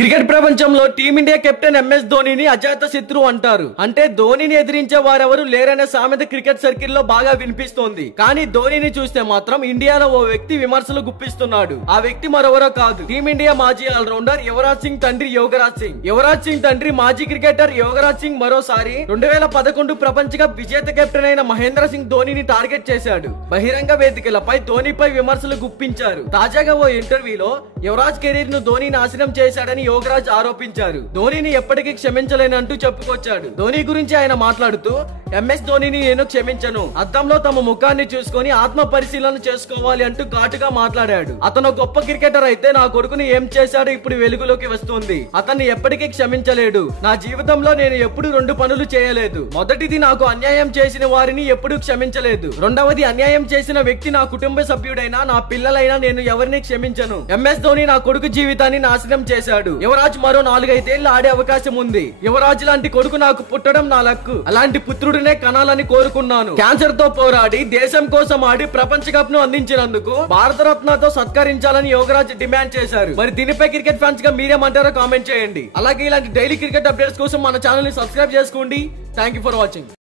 Cricket ప్రపంచంలో team India captain MS ధోనిని అజాత శత్రువు అంటారు. అంటే ధోనిని ఎదిరించే వారెవరు లేరనే సామెత క్రికెట్ సర్కిల్లో బాగా వినిపిస్తోంది. కానీ ధోనిని చూస్తే మాత్రం ఇండియాలో ఓ వ్యక్తి విమర్శలు గుప్పిస్తున్నాడు. ఆ వ్యక్తి మరెవరో కాదు, టీమిండియా మాజీ ఆల్రౌండర్ యువరాజ్ సింగ్ తండ్రి యోగరాజ్ సింగ్. యువరాజ్ సింగ్ తండ్రి మాజీ క్రికెటర్ యోగరాజ్ సింగ్ మరోసారి 2011 ప్రపంచ కప్ విజేత కెప్టెన్ అయిన మహేంద్ర సింగ్ ధోనిని టార్గెట్ చేశాడు. బహిరంగ వేదికలపై ధోనిపై విమర్శలు గుప్పించారు. తాజాగా ఓ ఇంటర్వ్యూలో యువరాజ్ కెరీర్ ను ధోని నాశనం చేశాడని యోగరాజ్ ఆరోపించారు. ధోనిని ఎప్పటికీ క్షమించలేనంటూ చెప్పుకొచ్చాడు. ధోని గురించి ఆయన మాట్లాడుతూ, ఎంఎస్ ధోనిని నేను క్షమించను. అద్దంలో తమ ముఖాన్ని చూసుకొని ఆత్మ పరిశీలన చేసుకోవాలి అంటూ ఘాటుగా మాట్లాడాడు. అతను గొప్ప క్రికెటర్ అయితే నా కొడుకుని ఏం చేశాడో ఇప్పుడు వెలుగులోకి వస్తుంది. అతన్ని ఎప్పటికీ క్షమించలేడు. నా జీవితంలో నేను ఎప్పుడు 2 పనులు చేయలేదు. మొదటిది నాకు అన్యాయం చేసిన వారిని ఎప్పుడూ క్షమించలేదు. రెండవది అన్యాయం చేసిన వ్యక్తి నా కుటుంబ సభ్యుడైనా నా పిల్లలైనా నేను ఎవరిని క్షమించను. ఎంఎస్ ధోని నా కొడుకు జీవితాన్ని నాశనం చేశాడు. యువరాజ్ మరో 4-5 ఏళ్లు ఆడే అవకాశం ఉంది. యువరాజ్ లాంటి కొడుకు నాకు పుట్టడం నా లక్కు. అలాంటి పుత్రుడినే కనాలని కోరుకున్నాను. క్యాన్సర్ తో పోరాడి దేశం కోసం ఆడి ప్రపంచ కప్ ను అందించినందుకు భారతరత్నతో సత్కరించాలని యోగరాజ్ డిమాండ్ చేశారు. మరి దీనిపై క్రికెట్ ఫ్యాన్స్ గా మీరేమంటారో కామెంట్ చేయండి. అలాగే ఇలాంటి డైలీ క్రికెట్ అప్డేట్స్ కోసం మన ఛానల్ ని సబ్స్క్రైబ్ చేసుకోండి. Thank you for watching.